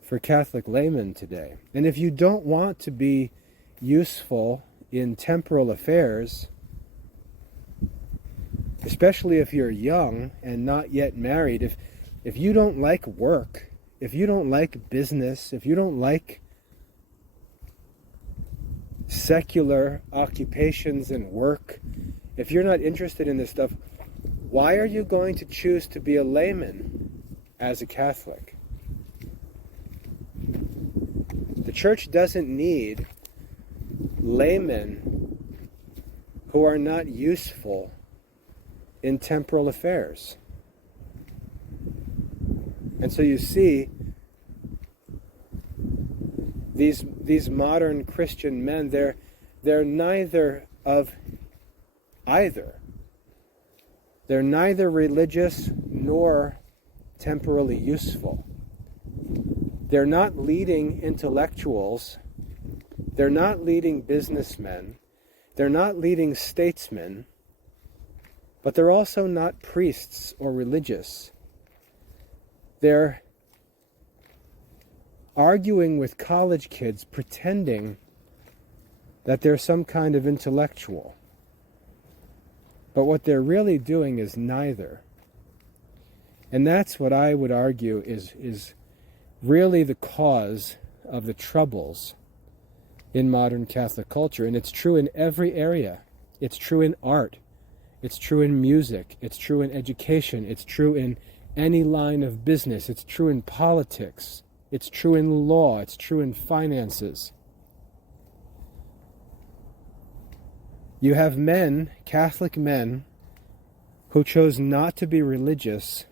for Catholic laymen today. And if you don't want to be useful in temporal affairs, especially if you're young and not yet married, if you don't like work, if you don't like business, if you don't like secular occupations and work, if you're not interested in this stuff, why are you going to choose to be a layman as a Catholic? The Church doesn't need laymen who are not useful in temporal affairs. And so you see, these modern Christian men, they're neither of either. They're neither religious nor temporally useful. They're not leading intellectuals. They're not leading businessmen. They're not leading statesmen. But they're also not priests or religious. They're arguing with college kids, pretending that they're some kind of intellectual. But what they're really doing is neither. And that's what I would argue is really the cause of the troubles in modern Catholic culture. And it's true in every area. It's true in art. It's true in music. It's true in education. It's true in any line of business. It's true in politics. It's true in law. It's true in finances. You have men, Catholic men, who chose not to be religious,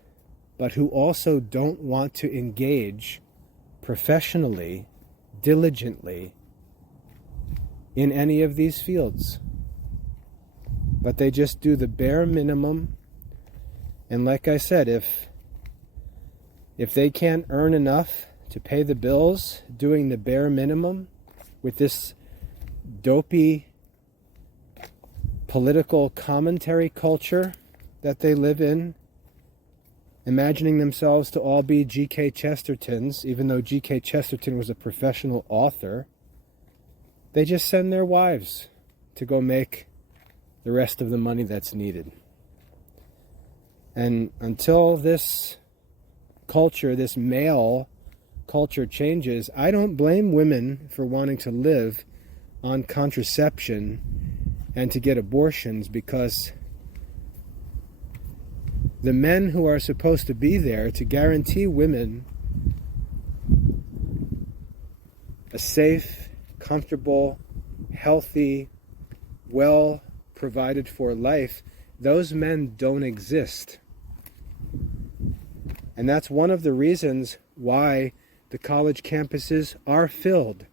but who also don't want to engage professionally, diligently, in any of these fields. But they just do the bare minimum. And like I said, if they can't earn enough to pay the bills doing the bare minimum with this dopey political commentary culture that they live in, imagining themselves to all be G.K. Chestertons, even though G.K. Chesterton was a professional author, they just send their wives to go make the rest of the money that's needed. And until this culture, this male culture changes, I don't blame women for wanting to live on contraception and to get abortions, because the men who are supposed to be there to guarantee women a safe, comfortable, healthy, well provided for life, those men don't exist. And that's one of the reasons why the college campuses are filled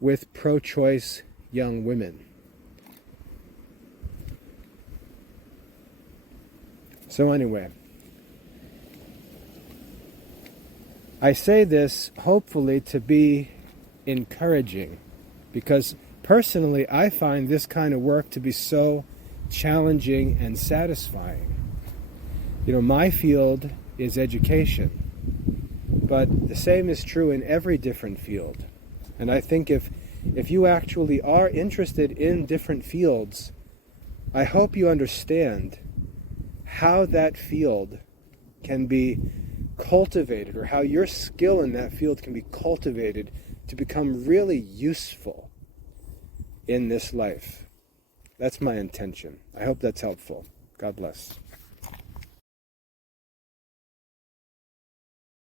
with pro-choice young women. So anyway, I say this hopefully to be encouraging, because personally I find this kind of work to be so challenging and satisfying. You know, my field is education, but the same is true in every different field. And I think if you actually are interested in different fields, I hope you understand how that field can be cultivated, or how your skill in that field can be cultivated to become really useful in this life. That's my intention. I hope that's helpful. God bless.